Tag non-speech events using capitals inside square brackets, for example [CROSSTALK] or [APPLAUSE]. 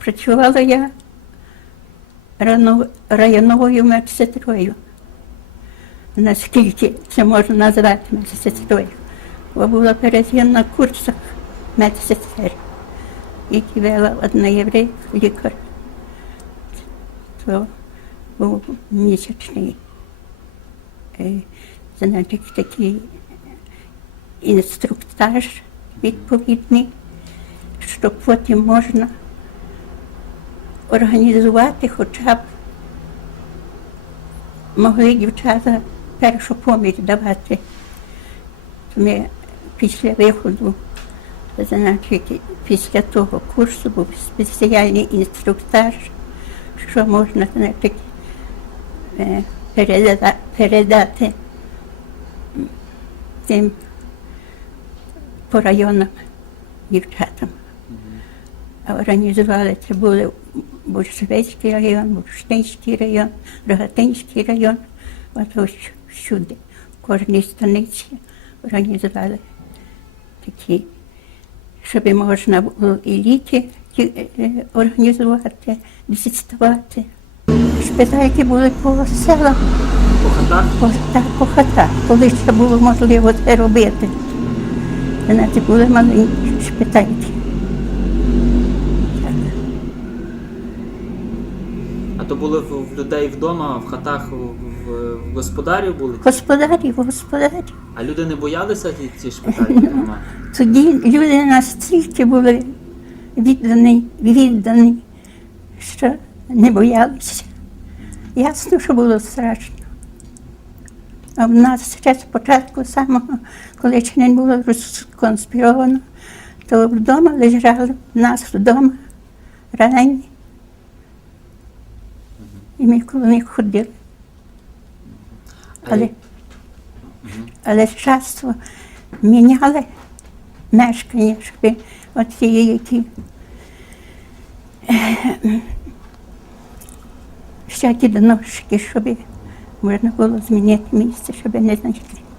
працювала я районовою медсестрою. Наскільки це можна назвати медсестрою? Бо була тим на курсах медсестер, які вела одна єврейка, лікар. То був місячний, е, значить, такий інструктаж відповідний, що потім можна організувати хоча б могли дівчата першу поміч давати. Ми після виходу, значить, після того курсу був спеціальний інструктаж, що можна значить, е, передати тим по районам дівчатам. Організували це були Буршевецький район, Бурштинський район, Рогатинський район. От ось всюди, в кожній станиці організували такі, щоб можна було і ліки е, організувати, дисистувати. Шпитальки були по селах, По хатах? по, так, по хатах, коли ще було можливо це робити. Знаєте, були маленькі шпитальки. Так. А то були в, в людей вдома, в хатах, в, в, господарів були? Господарі, господарі. А люди не боялися ці, ці шпитальки тримати? [LAUGHS] Тоді люди настільки були віддані, віддані, що не боялися. Ясно, що було страшно. А в нас ще спочатку самого, коли ще не було розконспіровано, то вдома лежали в нас вдома ранені. І ми коли них ходили. Але, але часто міняли мешкання, щоб оці, які всякі доносчики, щоб можна було змінити місце, щоб не знайшли.